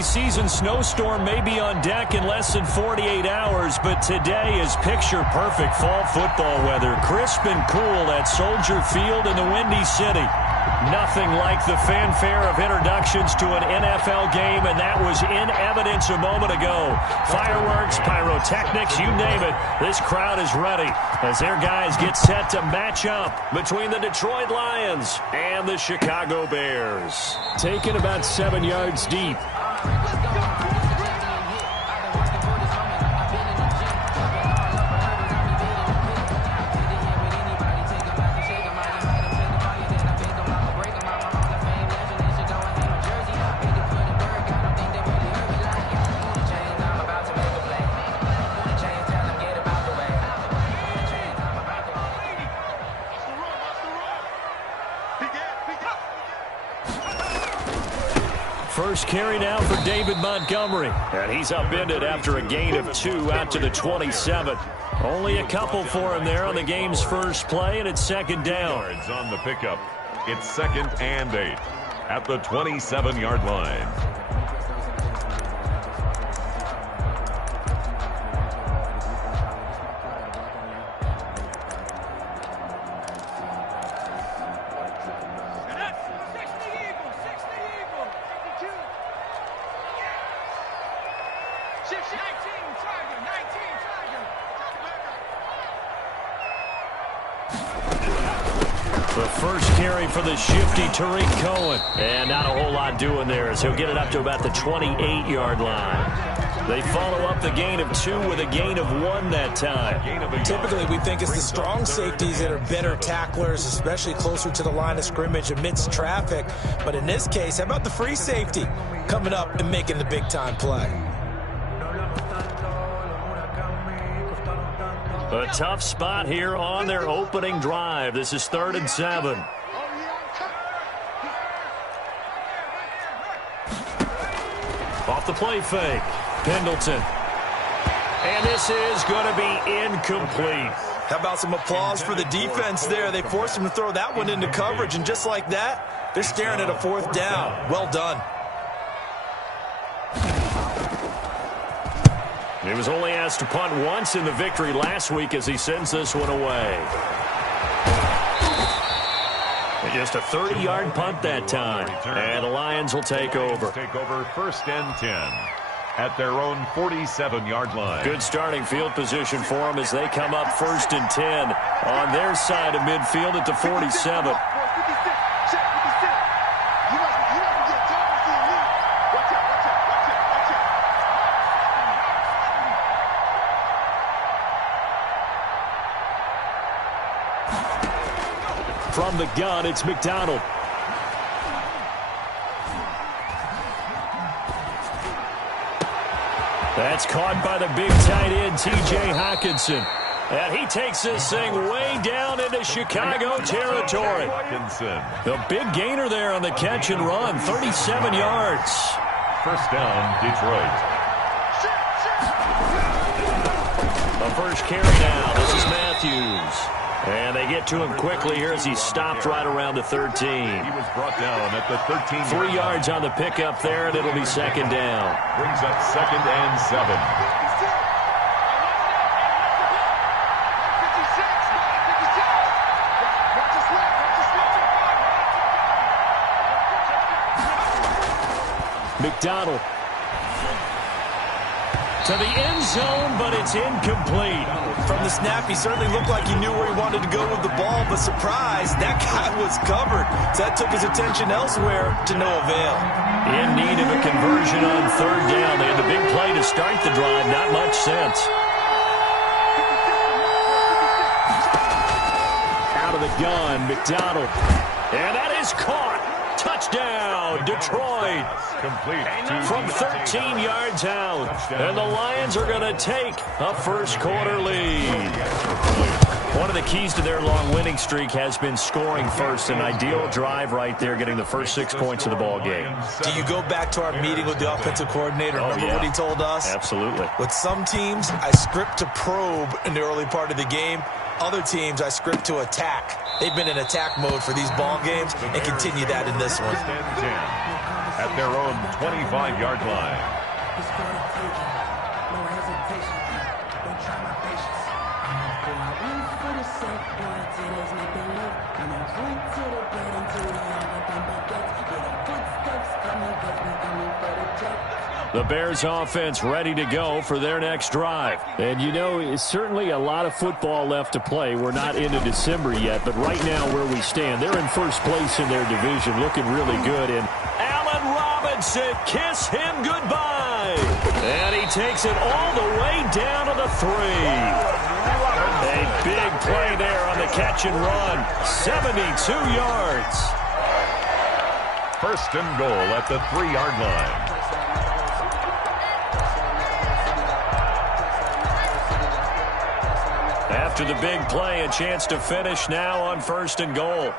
preseason snowstorm may be on deck in less than 48 hours, but today is picture-perfect fall football weather. Crisp and cool at Soldier Field in the Windy City. Nothing like the fanfare of introductions to an NFL game, and that was in evidence a moment ago. Fireworks, pyrotechnics, you name it. This crowd is ready as their guys get set to match up between the Detroit Lions and the Chicago Bears. Taken about 7 yards deep. First carry now for David Montgomery. And he's upended after a gain of 2 out to the 27. Only a couple for him there on the game's first play, and it's second down. Yards on the pickup. It's 2nd and 8 at the 27-yard line. The first carry for the shifty Tariq Cohen. And not a whole lot doing there as he'll get it up to about the 28-yard line. They follow up the gain of 2 with a gain of 1 that time. Typically, we think it's the strong safeties that are better tacklers, especially closer to the line of scrimmage amidst traffic. But in this case, how about the free safety coming up and making the big-time play? A tough spot here on their opening drive. This is 3rd and 7. Off the play fake. Pendleton. And this is going to be incomplete. How about some applause for the defense there? They forced him to throw that one into coverage, and just like that, they're staring at a 4th down. Well done. He was only asked to punt once in the victory last week as he sends this one away. And just a 30-yard punt that time. And the Lions will take over. Take over 1st and 10 at their own 47-yard line. Good starting field position for them as they come up 1st and 10 on their side of midfield at the 47. From the gun, it's McDonald. That's caught by the big tight end, T.J. Hockenson. And he takes this thing way down into Chicago territory. The big gainer there on the catch and run, 37 yards. 1st down, Detroit. The first carry now. This is Matthews. And they get to him quickly here as he stopped right around the 13. He was brought down at the 13. 3 yards on the pickup there, and it'll be second down. Brings up 2nd and 7. McDonald to the end zone, but it's incomplete. From the snap, he certainly looked like he knew where he wanted to go with the ball, but surprise, that guy was covered. So that took his attention elsewhere to no avail. In need of a conversion on 3rd down. They had the big play to start the drive. Not much sense. Out of the gun, McDonald. And that is caught. Touchdown, Detroit. Complete. From 13 yards out. And the Lions are going to take a first-quarter lead. One of the keys to their long winning streak has been scoring first. An ideal drive right there, getting the first 6 points of the ball game. Do you go back to our meeting with the offensive coordinator? Remember what he told us? Absolutely. With some teams, I script to probe in the early part of the game. Other teams, I script to attack. They've been in attack mode for these ball games and continue that in this one. at their own 25-yard line. No hesitation. Don't try my patience. For I went for the safe boy, today's nothing left. And I went to the bed until we have nothing but death. Yeah, the footsteps coming, but we coming for the check. The Bears offense ready to go for their next drive. And you know, it's certainly a lot of football left to play. We're not into December yet, but right now where we stand, they're in first place in their division, looking really good. And Allen Robinson, kiss him goodbye. And he takes it all the way down to the 3. A big play there on the catch and run. 72 yards. First and goal at the 3-yard line. After the big play, a chance to finish now on first and goal.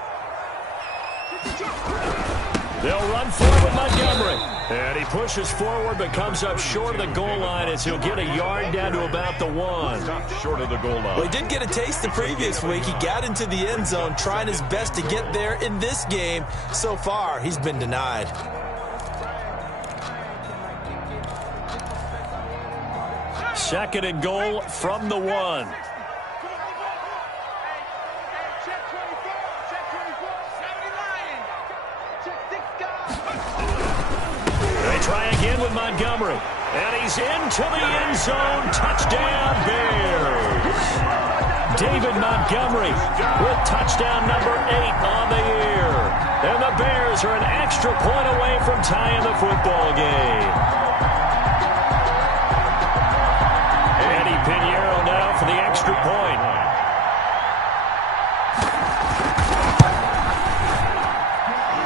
They'll run forward with Montgomery. And he pushes forward but comes up short of the goal line as he'll get a yard down to about the 1. Short of the goal line. Well, he did get a taste the previous week. He got into the end zone trying his best to get there in this game. So far, he's been denied. Second and goal from the 1. Try again with Montgomery. And he's into the end zone. Touchdown, Bears. David Montgomery with touchdown number 8 on the year. And the Bears are an extra point away from tying the football game. Eddie Pinheiro now for the extra point.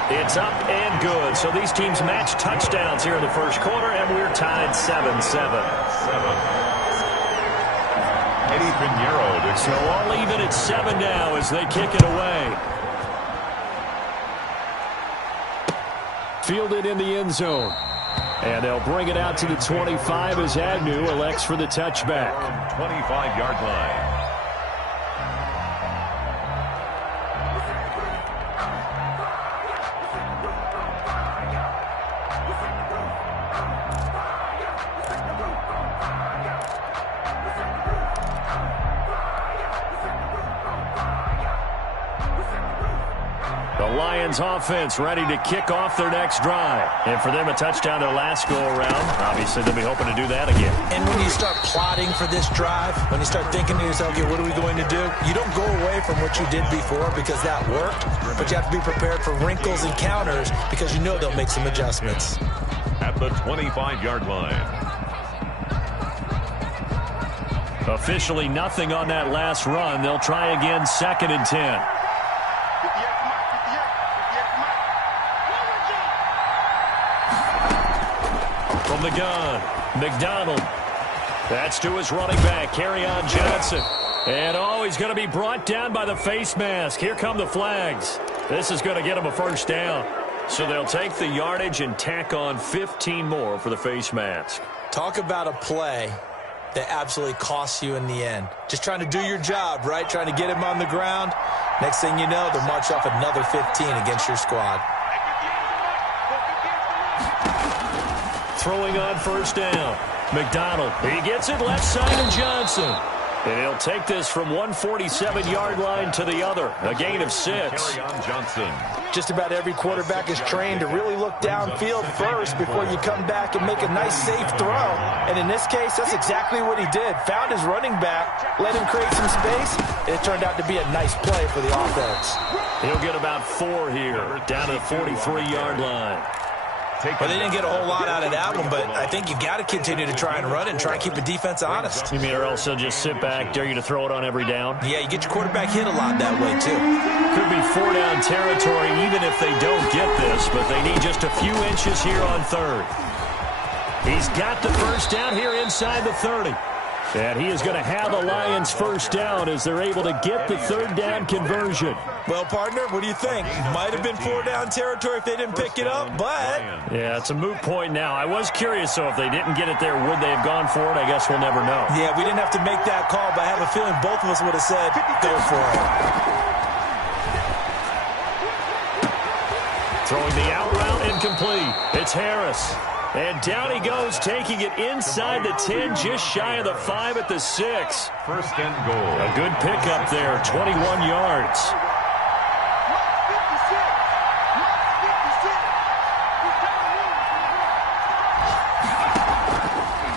It's up and good. So these teams match touchdowns here in the first quarter, and we're tied 7-7. Eddie Pinheiro. So all even at 7 now as they kick it away. Fielded in the end zone. And they'll bring it out to the 25 as Agnew elects for the touchback. 25-yard line. Lions offense ready to kick off their next drive. And for them, a touchdown their last go-around. Obviously, they'll be hoping to do that again. And when you start plotting for this drive, when you start thinking to yourself, okay, what are we going to do? You don't go away from what you did before because that worked, but you have to be prepared for wrinkles and counters because you know they'll make some adjustments. At the 25-yard line. Officially nothing on that last run. They'll try again, 2nd and 10. From the gun, McDonald. That's to his running back, Kerryon Johnson. And he's going to be brought down by the face mask. Here come the flags. This is going to get him a first down. So they'll take the yardage and tack on 15 more for the face mask. Talk about a play that absolutely costs you in the end. Just trying to do your job, right? Trying to get him on the ground. Next thing you know, they'll march off another 15 against your squad. Throwing on first down. McDonald. He gets it left side of Johnson. And he'll take this from 147-yard line to the other. A gain of 6. Johnson. Just about every quarterback is trained to really look downfield first before you come back and make a nice, safe throw. And in this case, that's exactly what he did. Found his running back, let him create some space, and it turned out to be a nice play for the offense. He'll get about 4 here, down to the 43-yard line. Well, they didn't get a whole lot out of that one, but I think you got to continue to try and run and try and keep the defense honest. You mean or else they'll just sit back, dare you to throw it on every down? Yeah, you get your quarterback hit a lot that way, too. Could be 4-down territory even if they don't get this, but they need just a few inches here on 3rd. He's got the first down here inside the 30. And he is going to have the Lions first down as they're able to get the 3rd down conversion. Well, partner, what do you think? Might have been 4-down territory if they didn't pick it up, but... Yeah, it's a moot point now. I was curious, so if they didn't get it there, would they have gone for it? I guess we'll never know. Yeah, we didn't have to make that call, but I have a feeling both of us would have said, go for it. Throwing the out route incomplete. It's Harris. And down he goes, taking it inside the 10, just shy of the 5 at the 6. First and goal. A good pickup there, 21 yards.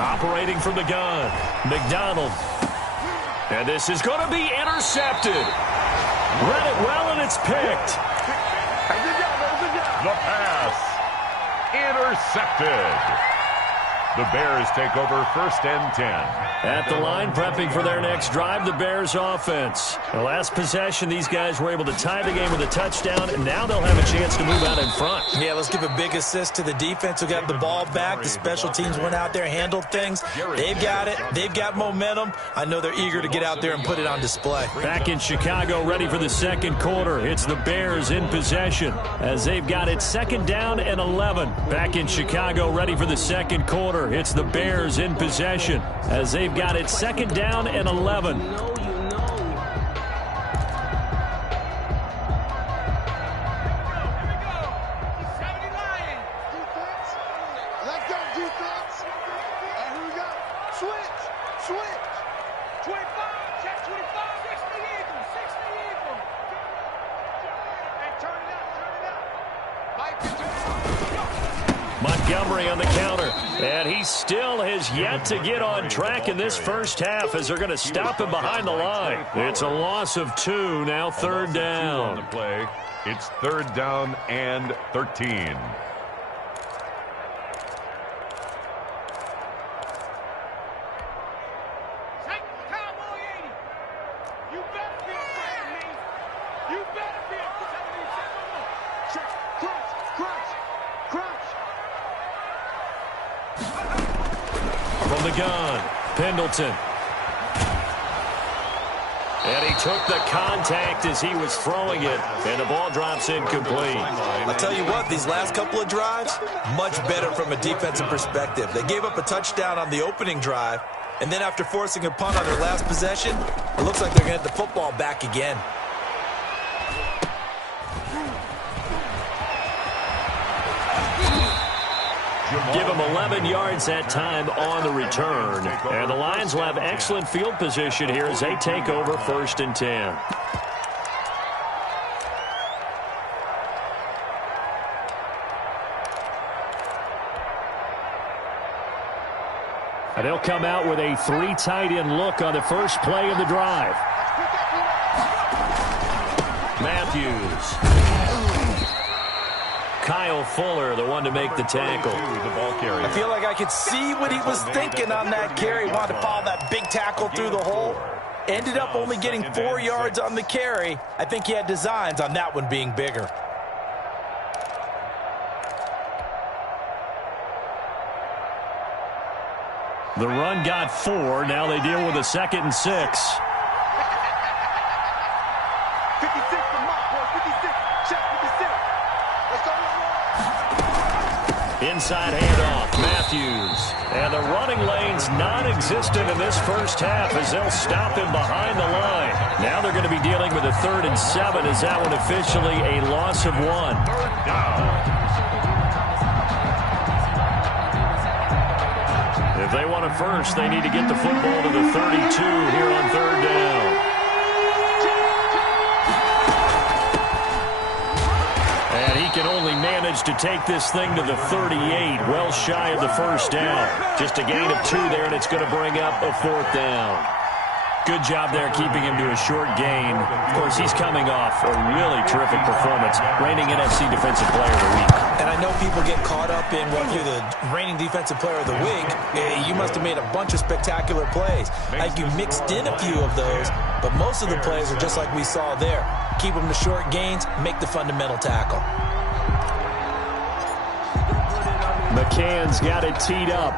Operating from the gun, McDonald. And this is going to be intercepted. Read it well, and it's picked. The pass. Intercepted. The Bears take over first and 10. At the line, prepping for their next drive, the Bears offense. The last possession, these guys were able to tie the game with a touchdown, and now they'll have a chance to move out in front. Yeah, let's give a big assist to the defense who got the ball back. The special teams went out there, handled things. They've got it. They've got momentum. I know they're eager to get out there and put it on display. Back in Chicago, ready for the second quarter. It's the Bears in possession as they've got it 2nd down and 11. Back in Chicago, ready for the second quarter. It's the Bears in possession as they've got it 2nd down and 11. Montgomery on the counter, and he still has yet to get on track in this first half as they're going to stop him behind the line. It's a loss of 2, now 3rd down. On the play, it's 3rd down and 13. From the gun, Pendleton. And he took the contact as he was throwing it, and the ball drops incomplete. I'll tell you what, these last couple of drives, much better from a defensive perspective. They gave up a touchdown on the opening drive, and then after forcing a punt on their last possession, it looks like they're going to get the football back again. Give him 11 yards that time on the return. And the Lions will have excellent field position here as they take over 1st and 10. And they'll come out with a 3 tight end look on the first play of the drive. Matthews. Kyle Fuller, the one to make the tackle. I feel like I could see what he was thinking on that carry. He wanted to follow that big tackle through the hole. Ended up only getting 4 yards on the carry. I think he had designs on that one being bigger. The run got 4. Now they deal with a 2nd and 6. Inside handoff, Matthews. And the running lane's non-existent in this first half as they'll stop him behind the line. Now they're going to be dealing with a 3rd and 7 as that one officially a loss of 1. 3rd down. If they want it first, they need to get the football to the 32 here on 3rd down. And he can only manage to take this thing to the 38, well shy of the 1st down. Just a gain of 2 there, and it's going to bring up a 4th down. Good job there keeping him to a short gain. Of course, he's coming off a really terrific performance, reigning NFC Defensive Player of the Week. And I know people get caught up in what you're the reigning Defensive Player of the Week. You must have made a bunch of spectacular plays. Like you mixed in a few of those, but most of the plays are just like we saw there. Keep them to short gains, make the fundamental tackle. McCann's got it teed up.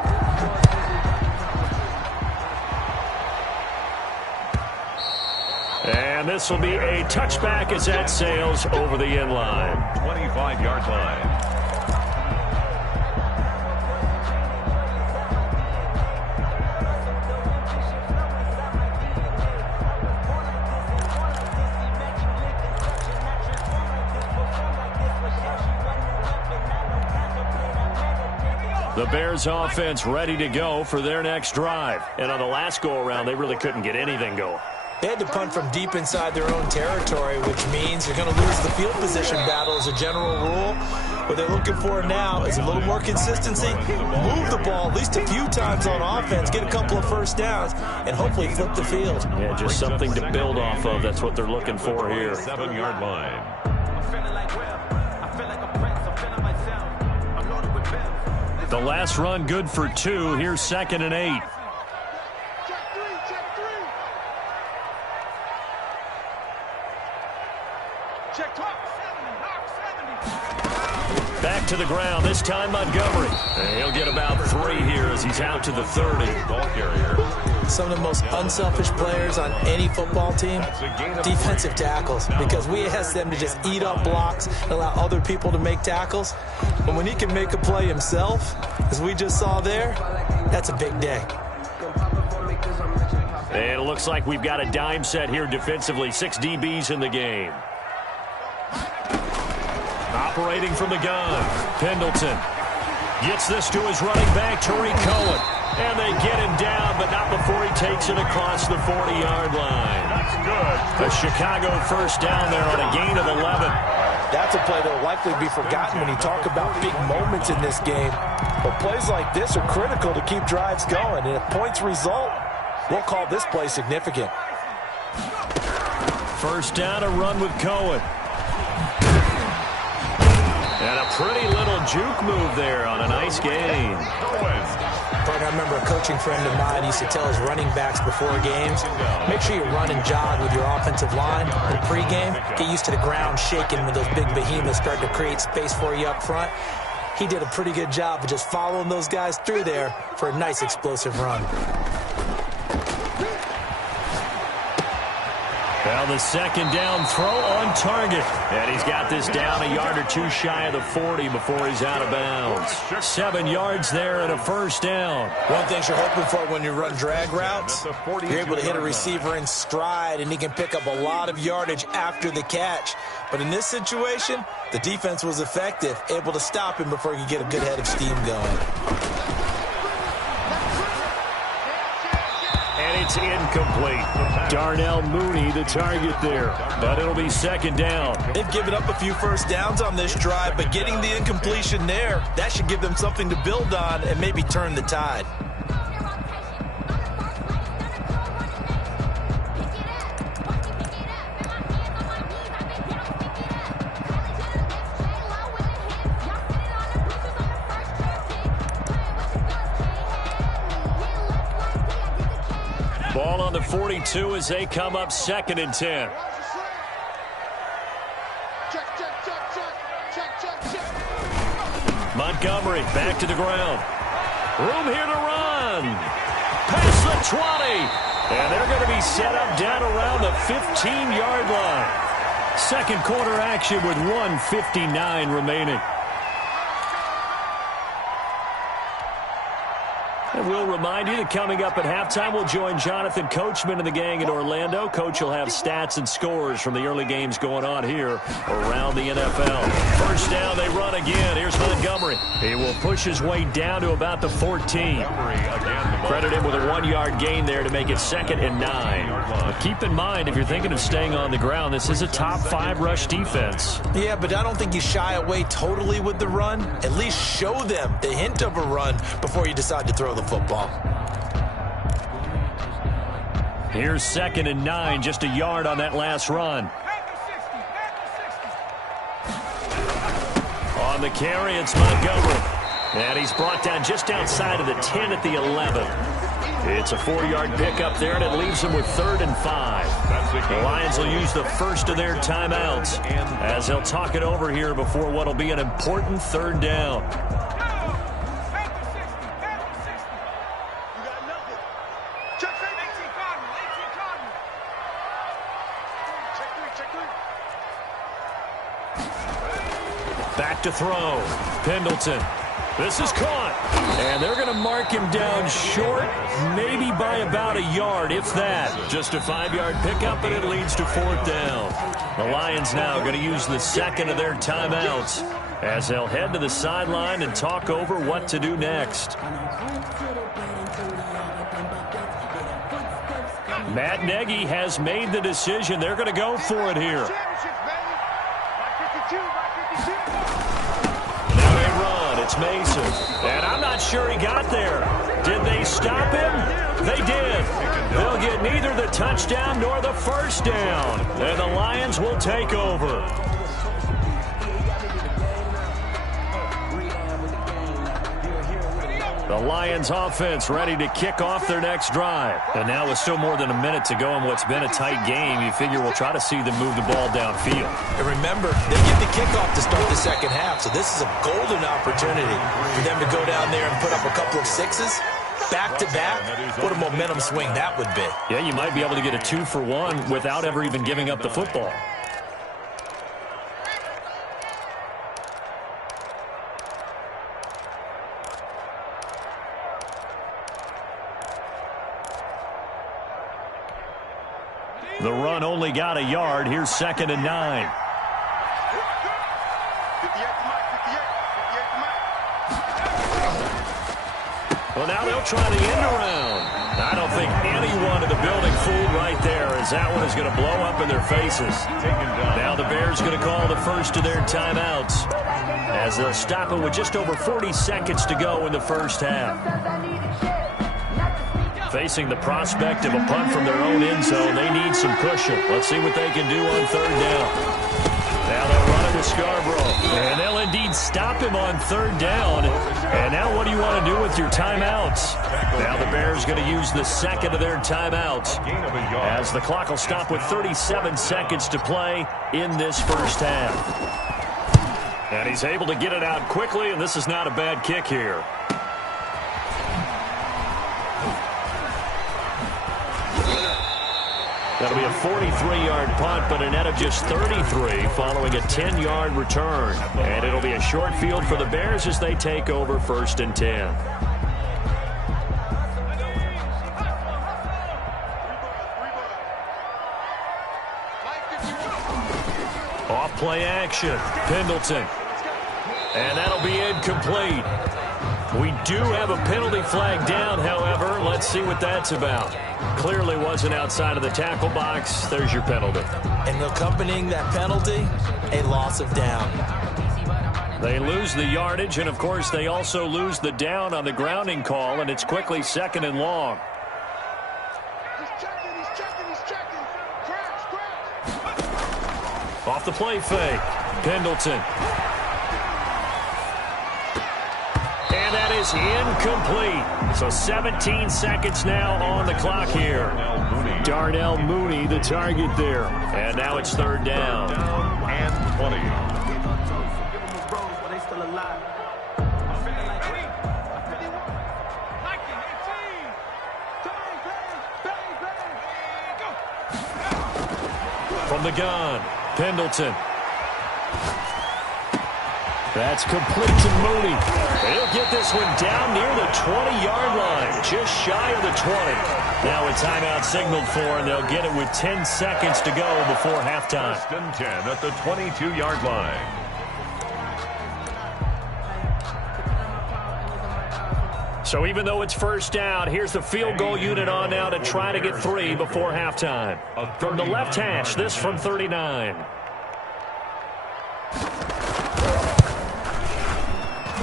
And this will be a touchback as that sails over the end line. 25-yard line. Bears offense ready to go for their next drive. And on the last go-around, they really couldn't get anything going. They had to punt from deep inside their own territory, which means they're going to lose the field position battle as a general rule. What they're looking for now is a little more consistency, move the ball at least a few times on offense, get a couple of first downs, and hopefully flip the field. Yeah, just something to build off of. That's what they're looking for here. 7-yard line. The last run good for 2. Here's 2nd and 8. Back to the ground, this time Montgomery. And he'll get about 3 here as he's out to the 30. Ball carrier. Some of the most unselfish players on any football team, defensive tackles, because we ask them to just eat up blocks and allow other people to make tackles. But when he can make a play himself, as we just saw there, that's a big day. And it looks like we've got a dime set here defensively. 6 DBs in the game. Operating from the gun, Pendleton gets this to his running back, Tariq Cohen. And they get him down, but not before he takes it across the 40-yard line. That's good. A Chicago first down there on a gain of 11. That's a play that will likely be forgotten when you talk about big moments in this game. But plays like this are critical to keep drives going. And if points result, we'll call this play significant. First down, a run with Cohen. And a pretty little juke move there on a nice gain. I remember a coaching friend of mine used to tell his running backs before games, make sure you run and jog with your offensive line in pregame. Get used to the ground shaking when those big behemoths start to create space for you up front. He did a pretty good job of just following those guys through there for a nice explosive run. Well, the second down throw on target. And he's got this down a yard or 2 shy of the 40 before he's out of bounds. 7 yards there and a first down. One thing you're hoping for when you run drag routes, you're able to hit a receiver in stride, and he can pick up a lot of yardage after the catch. But in this situation, the defense was effective, able to stop him before he could get a good head of steam going. It's incomplete. Darnell Mooney, the target there. But it'll be second down. They've given up a few first downs on this drive, but getting the incompletion there, that should give them something to build on and maybe turn the tide. Ball on the 42 as they come up 2nd and 10. Montgomery back to the ground. Room here to run. Past the 20. And they're going to be set up down around the 15-yard line. Second quarter action with 1:59 remaining. And we'll remind you that coming up at halftime, we'll join Jonathan Coachman and the gang in Orlando. Coach will have stats and scores from the early games going on here around the NFL. First down, they run again. Here's Montgomery. He will push his way down to about the 14. Credit him with a 1-yard gain there to make it 2nd and 9. But keep in mind, if you're thinking of staying on the ground, this is a top 5 rush defense. Yeah, but I don't think you shy away totally with the run. At least show them the hint of a run before you decide to throw the football. Here's 2nd and 9, just a yard on that last run. On the carry, it's Montgomery. And he's brought down just outside of the 10 at the 11. It's a 4-yard pickup there, and it leaves them with 3rd and 5. The Lions will use the first of their timeouts as they'll talk it over here before what will be an important 3rd down. Back to throw. Pendleton. This is caught. And they're going to mark him down short, maybe by about a yard, if that. Just a 5-yard pickup, and it leads to 4th down. The Lions now going to use the second of their timeouts as they'll head to the sideline and talk over what to do next. Matt Nagy has made the decision. They're going to go for it here. Now they run. It's Mason. And I'm not sure he got there. Did they stop him? They did. They'll get neither the touchdown nor the first down. And the Lions will take over. The Lions offense ready to kick off their next drive. And now with still more than a minute to go in what's been a tight game, you figure we'll try to see them move the ball downfield. And remember, they get the kickoff to start the second half, so this is a golden opportunity for them to go down there and put up a couple of sixes. Back-to-back, what a momentum swing that would be. Yeah, you might be able to get a 2-for-1 without ever even giving up the football. The run only got a yard. Here's 2nd and 9. Well, now they'll try the end around. I don't think anyone in the building fooled right there, as that one is going to blow up in their faces. Now the Bears going to call the first of their timeouts, as they'll stop it with just over 40 seconds to go in the first half. Facing the prospect of a punt from their own end zone, they need some cushion. Let's see what they can do on 3rd down. Now they'll run it to Scarborough, and they'll indeed stop him on 3rd down. And now what do you want to do with your timeouts? Now the Bears going to use the second of their timeouts, as the clock will stop with 37 seconds to play in this first half. And he's able to get it out quickly, and this is not a bad kick here. That'll be a 43-yard punt, but a net of just 33 following a 10-yard return. And it'll be a short field for the Bears as they take over 1st and 10. Off play action. Pendleton. And that'll be incomplete. We do have a penalty flag down, however. Let's see what that's about. Clearly wasn't outside of the tackle box. There's your penalty. And accompanying that penalty, a loss of down. They lose the yardage, and of course they also lose the down on the grounding call, and it's quickly 2nd and long. Off the play fake. Pendleton. And that is incomplete. So 17 seconds now on the clock here. Darnell Mooney, the target there. And now it's 3rd down. And 20. From the gun, Pendleton. That's complete to Mooney. He'll get this one down near the 20-yard line, just shy of the 20. Now a timeout signaled for, and they'll get it with 10 seconds to go before halftime. 1st and 10 at the 22-yard line. So even though it's 1st down, here's the field goal unit on now to try to get 3 before halftime. From the left hash, this from 39.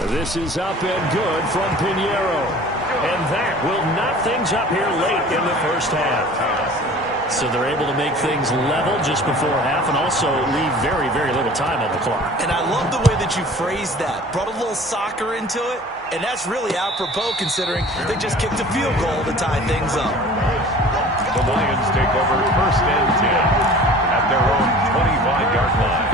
This is up and good from Pinheiro. And that will knot things up here late in the first half. So they're able to make things level just before half and also leave very, very little time on the clock. And I love the way that you phrased that. Brought a little soccer into it. And that's really apropos considering they just kicked a field goal to tie things up. The Lions take over 1st and 10 at their own 25-yard line.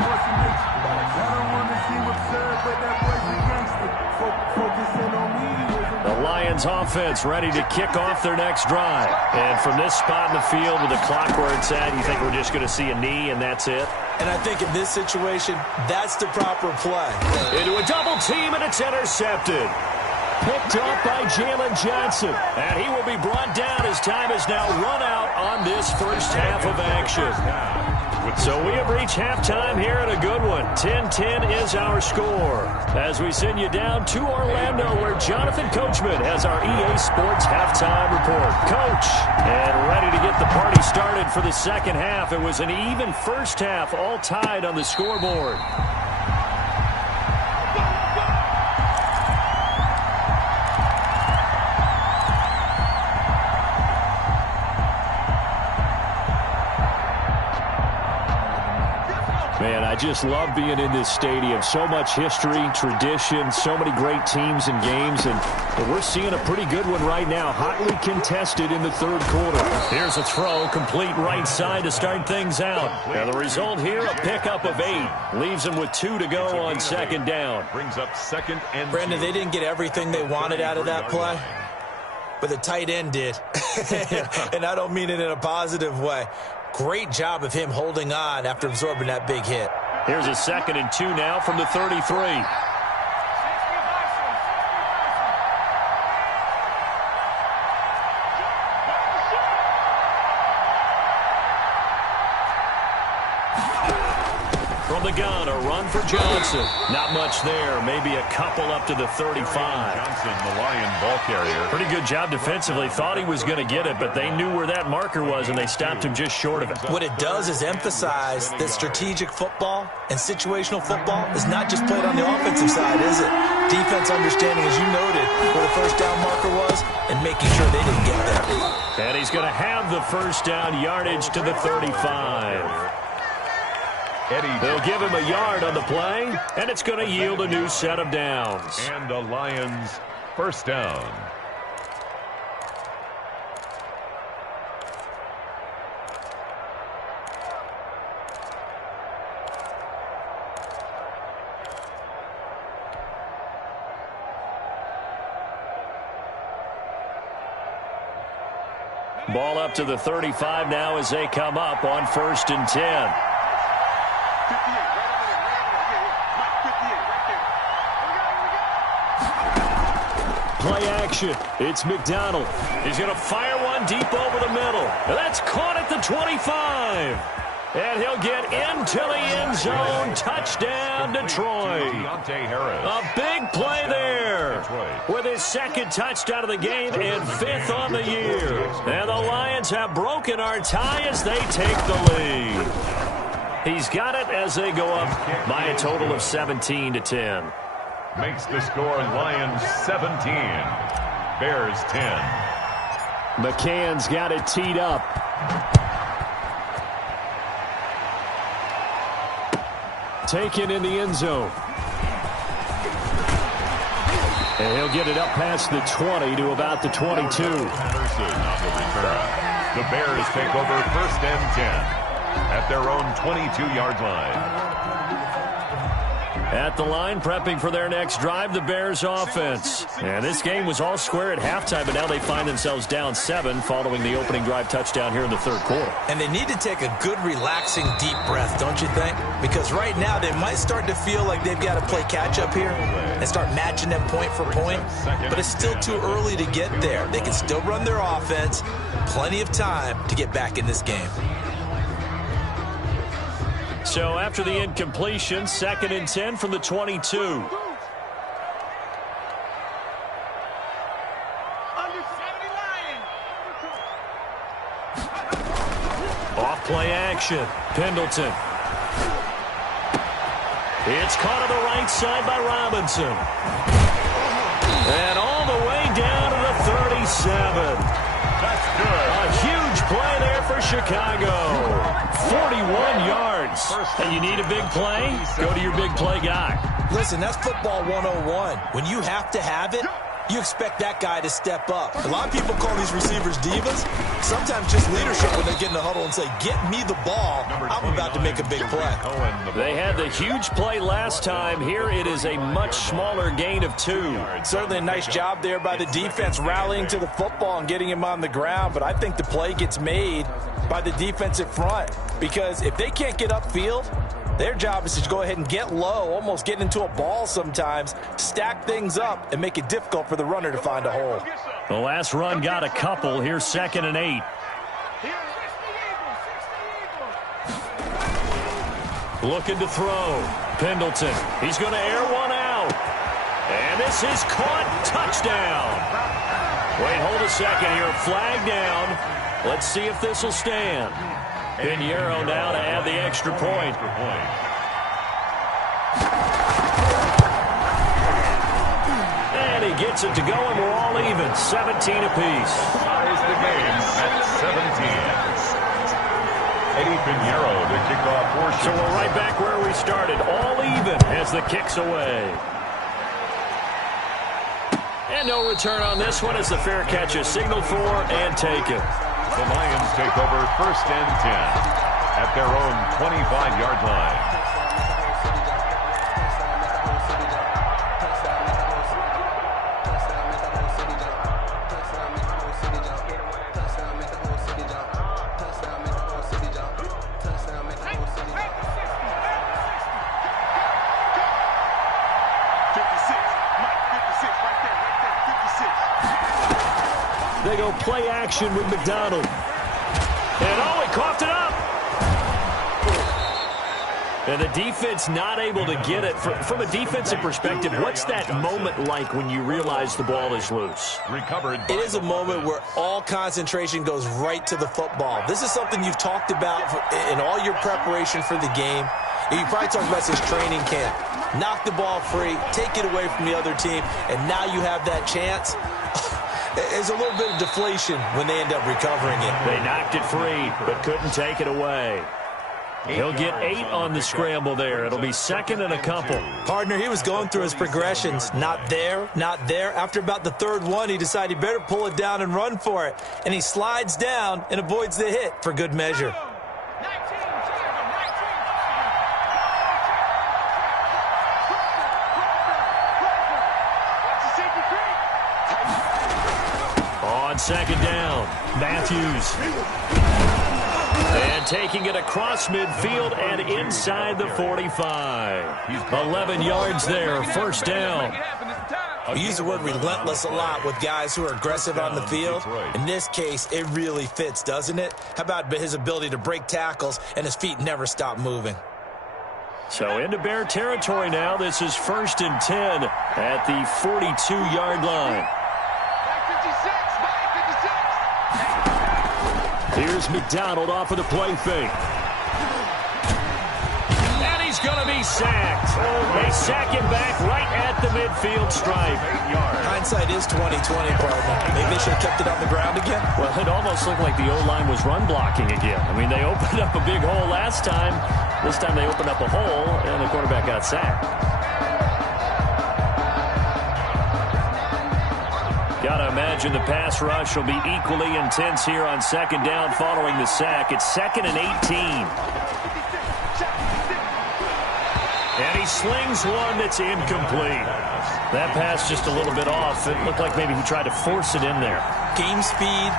The Lions offense ready to kick off their next drive. And from this spot in the field with the clock where it's at, you think we're just going to see a knee and that's it? And I think in this situation, that's the proper play. Into a double team, and it's intercepted. Picked off by Jalen Johnson. And he will be brought down as time is now run out on this first half of action. So we have reached halftime here at a good one. 10-10 is our score. As we send you down to Orlando, where Jonathan Coachman has our EA Sports halftime report. Coach, and ready to get the party started for the second half. It was an even first half, all tied on the scoreboard. Man, I just love being in this stadium. So much history, tradition, so many great teams and games, and we're seeing a pretty good one right now. Hotly contested in the third quarter. Here's a throw, complete right side to start things out. Now the result here, a pickup of 8. Leaves them with 2 to go on second down. Brings up second and Brandon, they didn't get everything they wanted out of that play, but the tight end did. And I don't mean it in a positive way. Great job of him holding on after absorbing that big hit. Here's a 2nd and 2 now from the 33. From the gun, a run for Johnson. Not much there. Maybe a couple up to the 35. Johnson, the Lion ball carrier. Pretty good job defensively. Thought he was going to get it, but they knew where that marker was, and they stopped him just short of it. What it does is emphasize that strategic football and situational football is not just played on the offensive side, is it? Defense understanding, as you noted, where the first down marker was and making sure they didn't get there. And he's going to have the first down, yardage to the 35. They'll give him a yard on the play, and it's going to yield a new set of downs. And the Lions first down. Ball up to the 35 now as they come up on 1st and 10. Play action. It's McDonald. He's going to fire one deep over the middle. That's caught at the 25. And he'll get into the end zone. Touchdown, Detroit. A big play there with his 2nd touchdown of the game and 5th on the year. And the Lions have broken our tie as they take the lead. He's got it as they go up by a total of 17-10. Makes the score Lions 17, Bears 10. McCann's got it teed up. Taken in the end zone. And he'll get it up past the 20 to about the 22. Patterson on the return. The Bears take over 1st and 10 at their own 22-yard line. At the line, prepping for their next drive, the Bears offense. And this game was all square at halftime, but now they find themselves down 7 following the opening drive touchdown here in the third quarter. And they need to take a good, relaxing, deep breath, don't you think? Because right now they might start to feel like they've got to play catch-up here and start matching them point for point. But it's still too early to get there. They can still run their offense. Plenty of time to get back in this game. So after the incompletion, 2nd and 10 from the 22. Off play action. Pendleton. It's caught on the right side by Robinson. And all the way down to the 37. That's good. A huge play there for Chicago. 41 yards. And you need a big play? Go to your big play guy. Listen, that's football 101. When you have to have it, you expect that guy to step up. A lot of people call these receivers divas. Sometimes just leadership when they get in the huddle and say, get me the ball. I'm about to make a big play. They had the huge play last time. Here it is a much smaller gain of 2. Certainly a nice job there by the defense rallying to the football and getting him on the ground. But I think the play gets made by the defensive front. Because if they can't get upfield, their job is to go ahead and get low, almost get into a ball sometimes, stack things up, and make it difficult for the runner to find a hole. The last run got a couple. Here's 2nd and 8. Looking to throw. Pendleton. He's going to air one out. And this is caught. Touchdown. Wait, hold a second here. Flag down. Let's see if this will stand. Pinheiro now to add the extra point. And he gets it to go, and we're all even. 17 apiece. Ties the game at 17. Eddie Pinheiro, the kickoff portion. So we're right back where we started. All even as the kick's away. And no return on this one as the fair catch is signaled for and taken. The Lions take over 1st and 10 at their own 25-yard line. They go play action with McDonald. And oh, he coughed it up. And the defense not able to get it. From a defensive perspective, what's that moment like when you realize the ball is loose? Recovered. It is a moment where all concentration goes right to the football. This is something you've talked about in all your preparation for the game. You probably talked about this training camp. Knock the ball free, take it away from the other team, and now you have that chance. There's a little bit of deflation when they end up recovering it. They knocked it free, but couldn't take it away. He'll get 8 on the scramble there. It'll be 2nd and a couple. Partner, he was going through his progressions. Not there, not there. After about the 3rd one, he decided he better pull it down and run for it. And he slides down and avoids the hit for good measure. On 2nd down, Matthews. And taking it across midfield and inside the 45. 11 yards there, 1st down. We use the word relentless a lot with guys who are aggressive on the field. In this case, it really fits, doesn't it? How about his ability to break tackles and his feet never stop moving? So into Bear territory now. This is 1st and 10 at the 42-yard line. Here's McDonald off of the play fake. And he's going to be sacked. They sack him back right at the midfield stripe. Hindsight is 20/20, partner. Maybe they should have kept it on the ground again. Well, it almost looked like the O-line was run blocking again. I mean, they opened up a big hole last time. This time they opened up a hole, and the quarterback got sacked. Got to imagine the pass rush will be equally intense here on 2nd down following the sack. It's 2nd and 18. And he slings one that's incomplete. That pass just a little bit off. It looked like maybe he tried to force it in there. Game speed,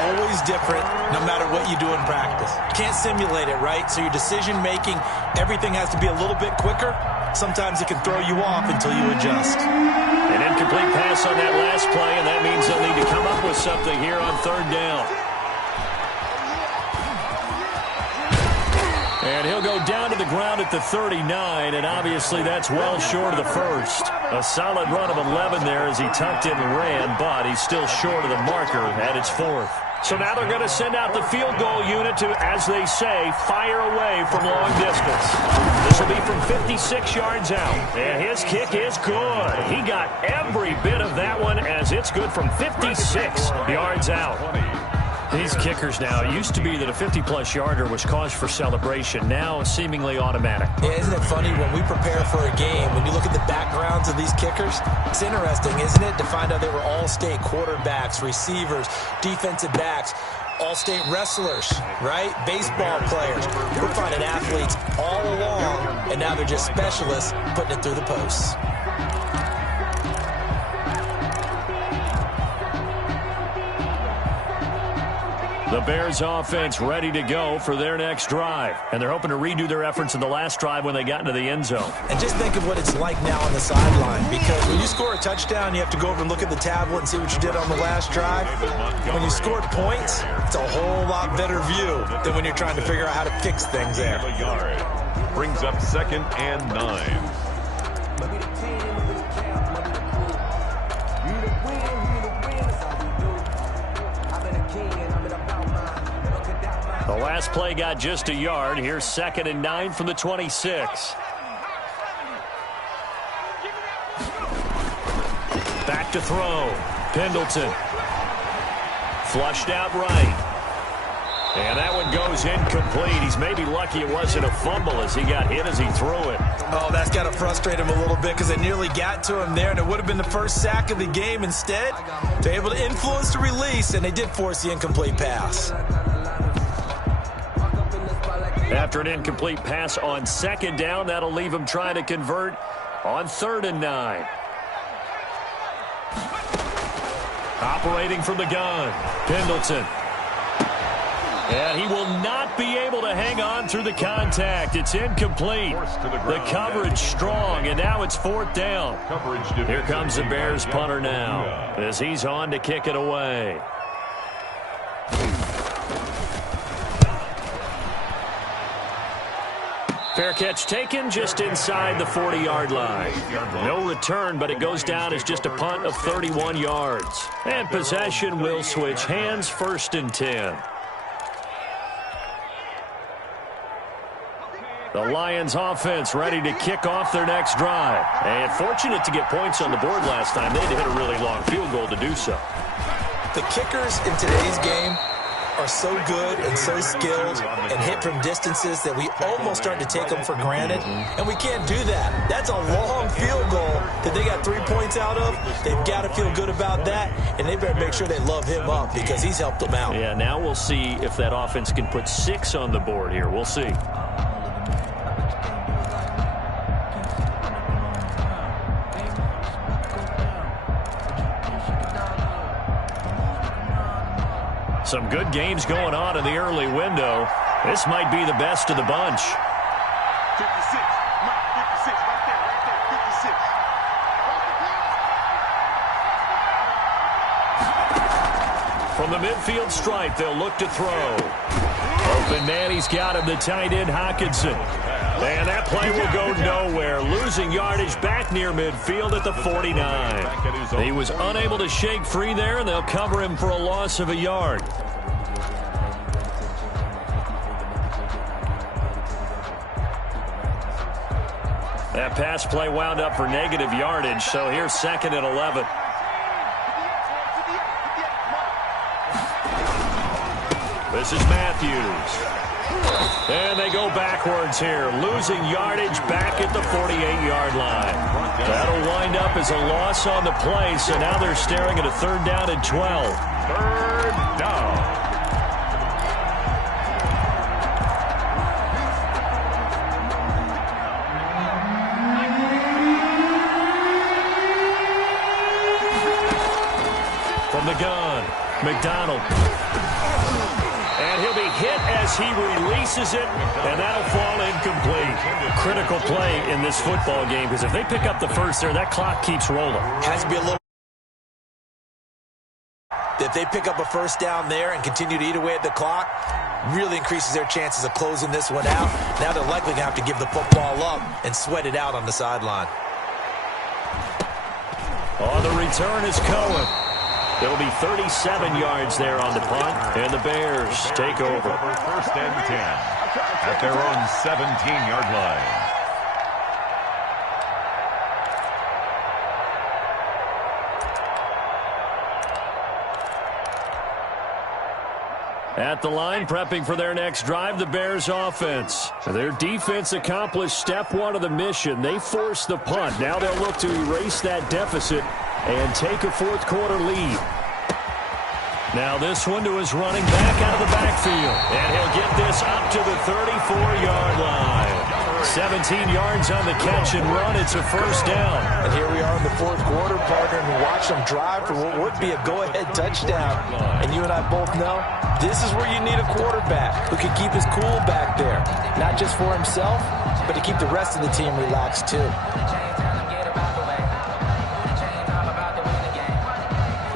always different, no matter what you do in practice. Can't simulate it, right? So your decision-making, everything has to be a little bit quicker. Sometimes it can throw you off until you adjust. An incomplete pass on that last play, and that means they'll need to come up with something here on 3rd down. And he'll go down to the ground at the 39, and obviously that's well short of the 1st. A solid run of 11 there as he tucked in and ran, but he's still short of the marker at its 4th. So now they're going to send out the field goal unit to, as they say, fire away from long distance. This will be from 56 yards out. And his kick is good. He got every bit of that one as it's good from 56 yards out. These kickers now, it used to be that a 50-plus yarder was cause for celebration. Now seemingly automatic. Yeah, isn't it funny when we prepare for a game, when you look at the backgrounds of these kickers, it's interesting, isn't it, to find out they were all-state quarterbacks, receivers, defensive backs, all-state wrestlers, right? Baseball players. We're finding athletes all along, and now they're just specialists putting it through the posts. The Bears offense ready to go for their next drive. And they're hoping to redo their efforts in the last drive when they got into the end zone. And just think of what it's like now on the sideline, because when you score a touchdown, you have to go over and look at the tablet and see what you did on the last drive. When you scored points, it's a whole lot better view than when you're trying to figure out how to fix things there. Brings up 2nd and 9. The last play got just a yard. Here's 2nd and 9 from the 26. Back to throw. Pendleton. Flushed out right. And that one goes incomplete. He's maybe lucky it wasn't a fumble as he got hit as he threw it. Oh, that's got to frustrate him a little bit because it nearly got to him there, and it would have been the first sack of the game. Instead, they're able to influence the release, and they did force the incomplete pass. After an incomplete pass on 2nd down, that'll leave him trying to convert on 3rd and 9. Operating from the gun, Pendleton. And he will not be able to hang on through the contact. It's incomplete. The coverage strong, and now it's 4th down. Here comes the Bears punter now as he's on to kick it away. Fair catch taken just inside the 40-yard line. No return, but it goes down as just a punt of 31 yards. And possession will switch hands, 1st and 10. The Lions offense ready to kick off their next drive. And fortunate to get points on the board last time. They had to hit a really long field goal to do so. The kickers in today's game are so good and so skilled and hit from distances that we almost start to take them for granted. And we can't do that. That's a long field goal that they got 3 points out of. They've got to feel good about that, and they better make sure they love him up because he's helped them out. Yeah, now we'll see if that offense can put 6 on the board here. We'll see. Some good games going on in the early window. This might be the best of the bunch. 56. Mike, 56. Right there. 56. From the midfield stripe, they'll look to throw. Open man, he's got him, the tight end, Hockenson. And that play will go nowhere. Losing yardage back near midfield at the 49. He was unable to shake free there, and they'll cover him for a loss of a yard. That pass play wound up for negative yardage, so here's 2nd and 11. This is Matthews. And they go backwards here, losing yardage back at the 48-yard line. That'll wind up as a loss on the play, so now they're staring at a 3rd down and 12. 3rd down. From the gun, McDonald. And he'll be hit as he releases it, and that'll fall incomplete. Critical play in this football game, because if they pick up the first there, that clock keeps rolling. Has to be a little. If they pick up a 1st down there and continue to eat away at the clock, really increases their chances of closing this one out. Now they're likely going to have to give the football up and sweat it out on the sideline. On the return is Cohen. It'll be 37 yards there on the punt, and the Bears take over. 1st and 10 at their own 17-yard line. At the line, prepping for their next drive, the Bears offense. Their defense accomplished step 1 of the mission. They forced the punt. Now they'll look to erase that deficit and take a 4th quarter lead. Now this one to his running back out of the backfield. And he'll get this up to the 34-yard line. 17 yards on the catch and run. It's a 1st down. And here we are in the 4th quarter, partner, and watch them drive for what would be a go-ahead touchdown. And you and I both know this is where you need a quarterback who can keep his cool back there. Not just for himself, but to keep the rest of the team relaxed too.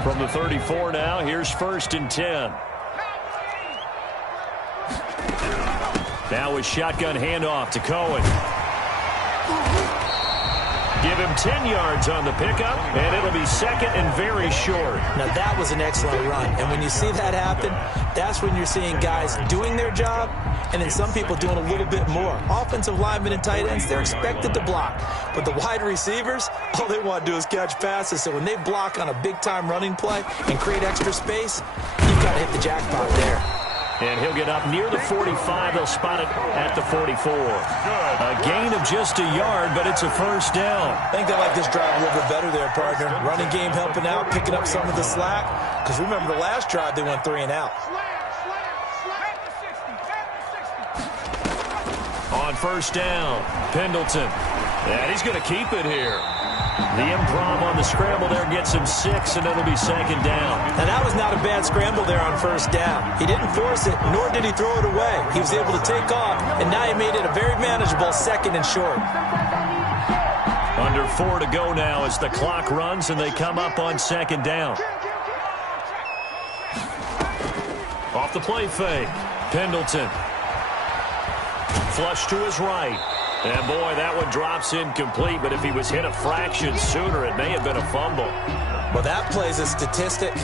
From the 34 now, here's 1st and 10. Now a shotgun handoff to Cohen. Give him 10 yards on the pickup, and it'll be second and very short. Now, that was an excellent run. And when you see that happen, that's when you're seeing guys doing their job and then some people doing a little bit more. Offensive linemen and tight ends, they're expected to block. But the wide receivers, all they want to do is catch passes. So when they block on a big-time running play and create extra space, you've got to hit the jackpot there. And he'll get up near the 45. They'll spot it at the 44. A gain of just a yard, but it's a first down. I think they like this drive a little bit better there, partner. Running game helping out, picking up some of the slack. Because remember the last drive, they went 3 and out. On first down, Pendleton. And he's going to keep it here. The improv on the scramble there gets him 6, and it'll be second down. Now, that was not a bad scramble there on first down. He didn't force it, nor did he throw it away. He was able to take off, and now he made it a very manageable second and short. Under 4 to go now as the clock runs, and they come up on second down. Off the play fake, Pendleton. Flush to his right. And, boy, that one drops incomplete, but if he was hit a fraction sooner, it may have been a fumble. Well, that plays a statistic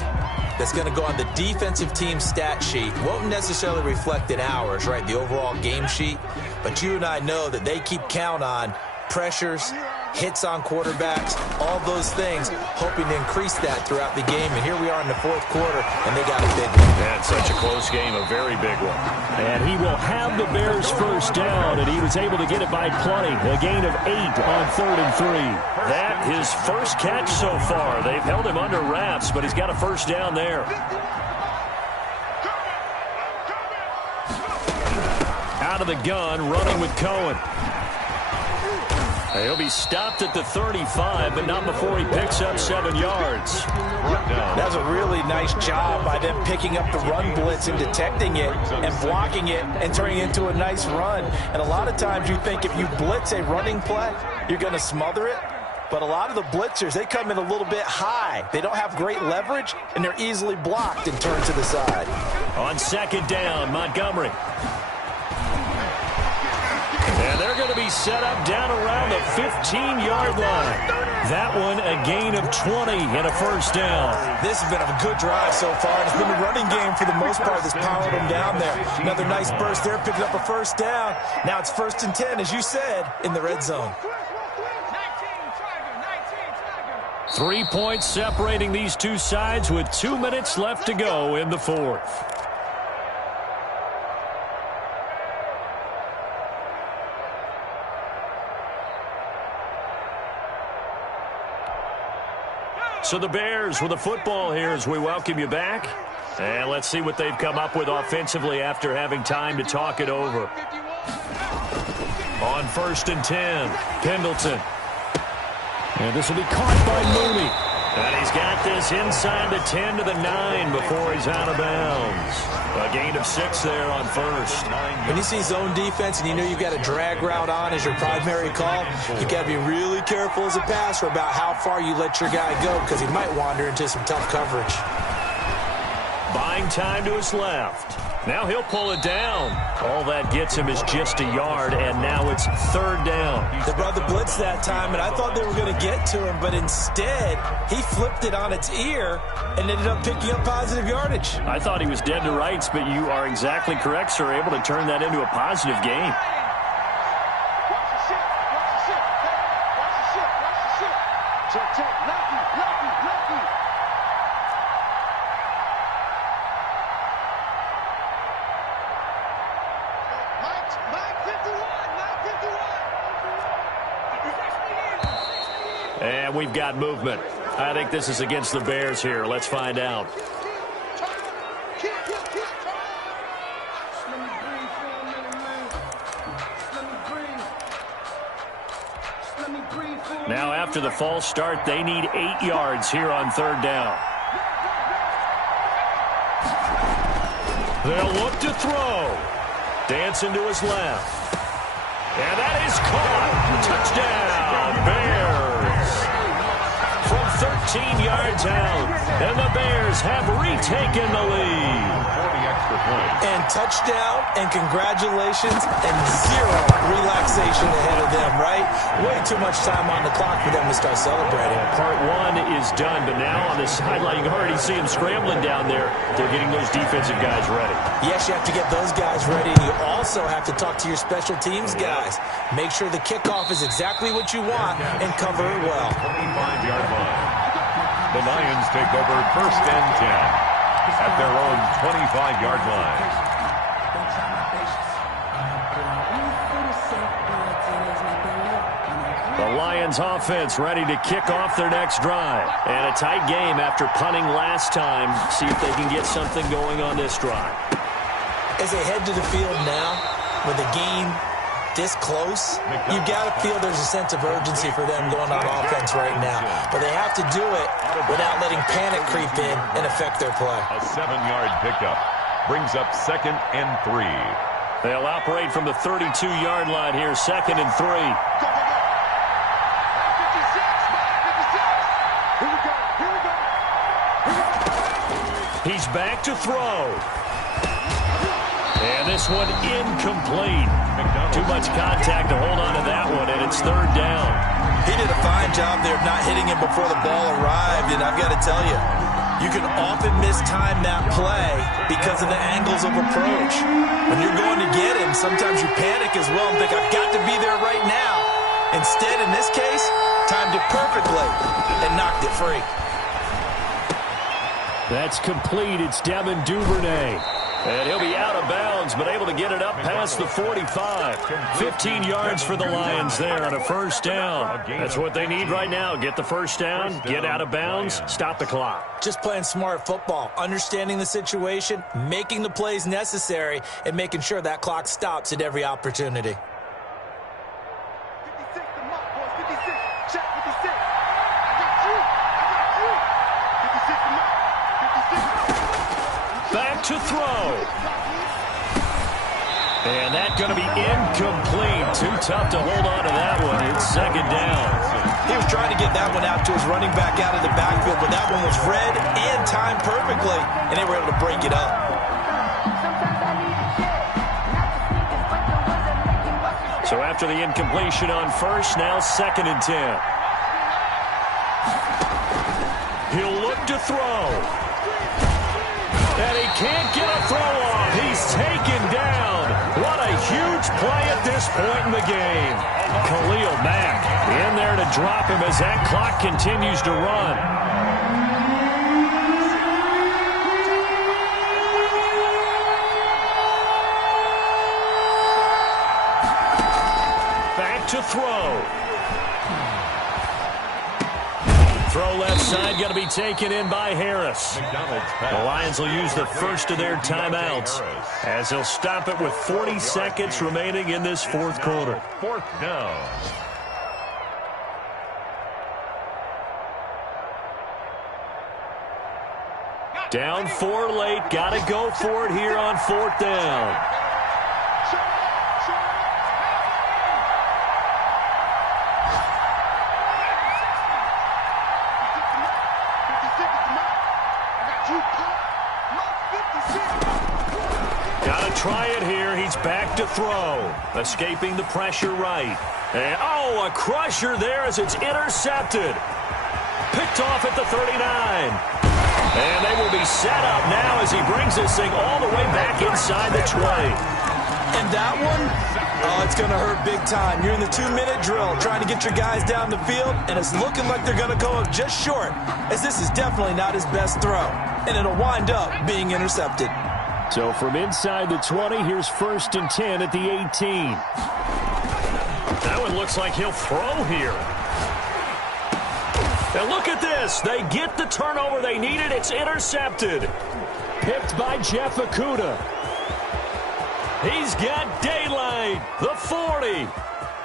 that's going to go on the defensive team stat sheet. Won't necessarily reflect in ours, right, the overall game sheet. But you and I know that they keep count on pressures, hits on quarterbacks, all those things, hoping to increase that throughout the game. And here we are in the fourth quarter, and they got a big one. That's such a close game, a very big one. And he will have the Bears first down, and he was able to get it by plenty. A gain of 8 on 3rd and 3. That his first catch so far. They've held him under wraps, but he's got a first down there. Out of the gun, running with Cohen. He'll be stopped at the 35, but not before he picks up 7 yards. That's a really nice job by them picking up the run blitz and detecting it and blocking it and turning it into a nice run. And a lot of times you think if you blitz a running play, you're going to smother it. But a lot of the blitzers, they come in a little bit high. They don't have great leverage, and they're easily blocked and turned to the side. On second down, Montgomery. And they're going to be set up down around the 15-yard line. That one a gain of 20 and a first down. This has been a good drive so far. It's been the running game for the most part that's powered them down there. Another nice burst there, picking up a first down. Now it's 1st and 10, as you said, in the red zone. 3 points separating these two sides with 2 minutes left to go in the fourth. So the Bears with the football here as we welcome you back. And let's see what they've come up with offensively after having time to talk it over. On 1st and 10, Pendleton. And this will be caught by Mooney. And he's got this inside the 10 to the 9 before he's out of bounds. A gain of 6 there on 1st. When you see zone defense and you know you've got a drag route on as your primary call, you got to be really careful as a passer about how far you let your guy go because he might wander into some tough coverage. Buying time to his left. Now he'll pull it down. All that gets him is just a yard, and now it's 3rd down. They brought the blitz that time, and I thought they were going to get to him, but instead he flipped it on its ear and ended up picking up positive yardage. I thought he was dead to rights, but you are exactly correct, sir, able to turn that into a positive game. And we've got movement. I think this is against the Bears here. Let's find out. Now after the false start, they need 8 yards here on 3rd down. They'll look to throw. Dancing to his left. And that is caught. Touchdown, Bears. From 13 yards out. And the Bears have retaken the lead. extra point. And touchdown and congratulations and zero relaxation ahead of them, right? Way too much time on the clock for them to start celebrating. Part one is done, but now on the sideline, you can already see them scrambling down there. They're getting those defensive guys ready. Yes, you have to get those guys ready, and you also have to talk to your special teams guys. Make sure the kickoff is exactly what you want and cover it well. 25-yard line. The Lions take over 1st and 10 at their own 25-yard line. The Lions offense ready to kick off their next drive. And a tight game after punting last time. See if they can get something going on this drive. As they head to the field now, with the game this close, you got to feel there's a sense of urgency for them going on offense right now. But they have to do it without letting panic creep in and affect their play. A 7-yard pickup brings up 2nd and 3. They'll operate from the 32-yard line here, 2nd and 3. He's back to throw. And this one incomplete. Too much contact to hold on to that one, and it's 3rd down. He did a fine job there of not hitting him before the ball arrived, and I've got to tell you, you can often mistime that play because of the angles of approach. When you're going to get him, sometimes you panic as well and think, I've got to be there right now. Instead, in this case, timed it perfectly and knocked it free. That's complete. It's Devin Duvernay. And he'll be out of bounds, but able to get it up past the 45. 15 yards for the Lions there on a 1st down. That's what they need right now. Get the 1st down, get out of bounds, stop the clock. Just playing smart football, understanding the situation, making the plays necessary, and making sure that clock stops at every opportunity. 56 to Mark, boys. 56. Check 56. I got you. 56 to Mark. 56. Back to throw. And that's going to be incomplete. Too tough to hold on to that one. It's 2nd down. He was trying to get that one out to his running back out of the backfield, but that one was read and timed perfectly, and they were able to break it up. So after the incompletion on 1st, now 2nd and 10. He'll look to throw. And he can't get a throw off. He's taken down. What a huge play at this point in the game. Khalil Mack in there to drop him as that clock continues to run. Back to throw. Throw left side, going to be taken in by Harris. The Lions will use the first of their timeouts as they'll stop it with 40 seconds remaining in this 4th quarter. 4th down. Down 4 late, got to go for it here on 4th down. Try it here. He's back to throw. Escaping the pressure right. And, a crusher there as it's intercepted. Picked off at the 39. And they will be set up now as he brings this thing all the way back inside the 20. And that one, it's going to hurt big time. You're in the 2-minute drill trying to get your guys down the field, and it's looking like they're going to go up just short, as this is definitely not his best throw. And it'll wind up being intercepted. So from inside the 20, here's 1st and 10 at the 18. That one looks like he'll throw here. And look at this. They get the turnover they needed. It's intercepted. Picked by Jeff Okudah. He's got daylight. The 40,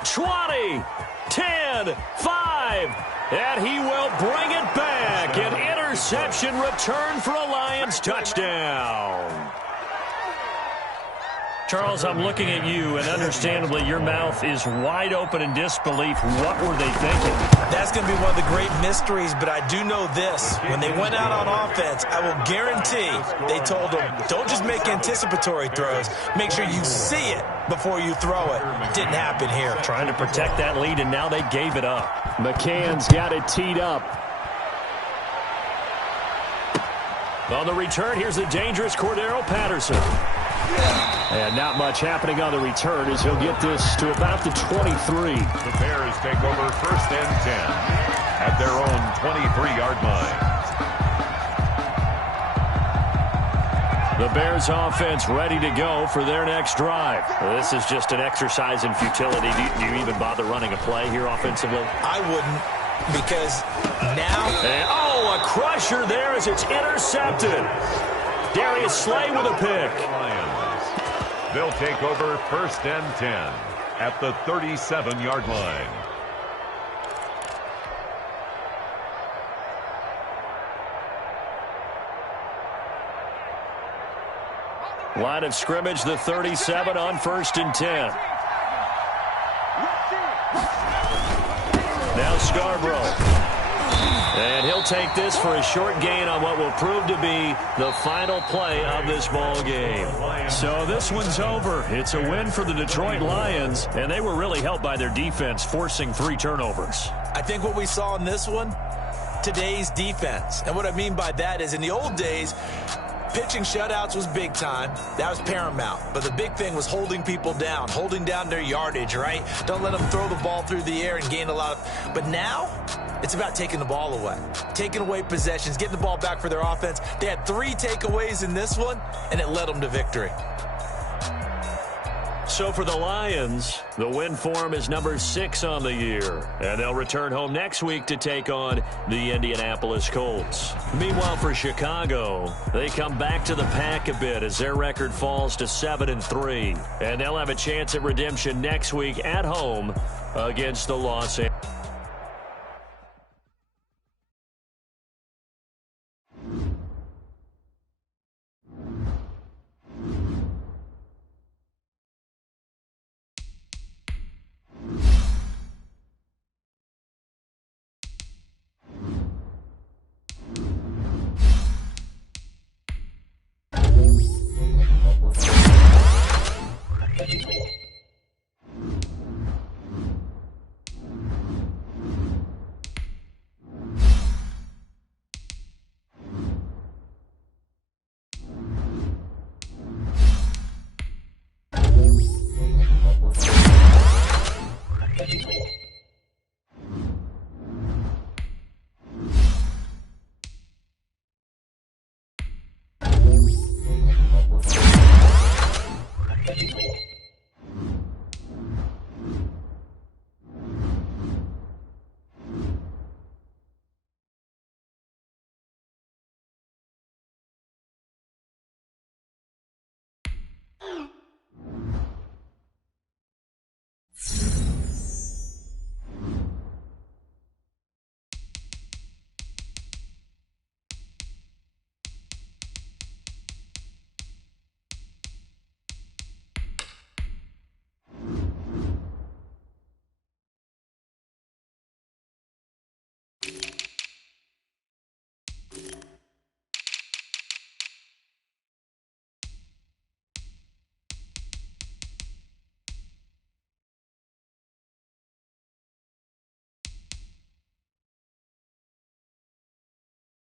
20, 10, 5. And he will bring it back. An interception return for a Lions touchdown. Charles, I'm looking at you, and understandably your mouth is wide open in disbelief. What were they thinking? That's going to be one of the great mysteries, but I do know this. When they went out on offense, I will guarantee they told them, don't just make anticipatory throws. Make sure you see it before you throw it. Didn't happen here. Trying to protect that lead, and now they gave it up. McCann's got it teed up. On the return, here's the dangerous Cordero Patterson. And not much happening on the return as he'll get this to about the 23. The Bears take over 1st and 10 at their own 23-yard line. The Bears offense ready to go for their next drive. This is just an exercise in futility. Do you even bother running a play here offensively? I wouldn't, because now... And, a crusher there as it's intercepted. Darius Slay with a pick. They'll take over 1st and 10 at the 37-yard line. Line of scrimmage, the 37 on 1st and 10. Now Scarborough. And he'll take this for a short gain on what will prove to be the final play of this ball game. So this one's over. It's a win for the Detroit Lions, and they were really helped by their defense, forcing 3 turnovers. I think what we saw in this one, today's defense. And what I mean by that is in the old days, pitching shutouts was big time. That was paramount. But the big thing was holding people down, holding down their yardage, right? Don't let them throw the ball through the air and gain a lot of... But now, it's about taking the ball away, taking away possessions, getting the ball back for their offense. They had 3 takeaways in this one, and it led them to victory. So for the Lions, the win form is number 6 on the year. And they'll return home next week to take on the Indianapolis Colts. Meanwhile, for Chicago, they come back to the pack a bit as their record falls to 7-3. And they'll have a chance at redemption next week at home against the Los Angeles.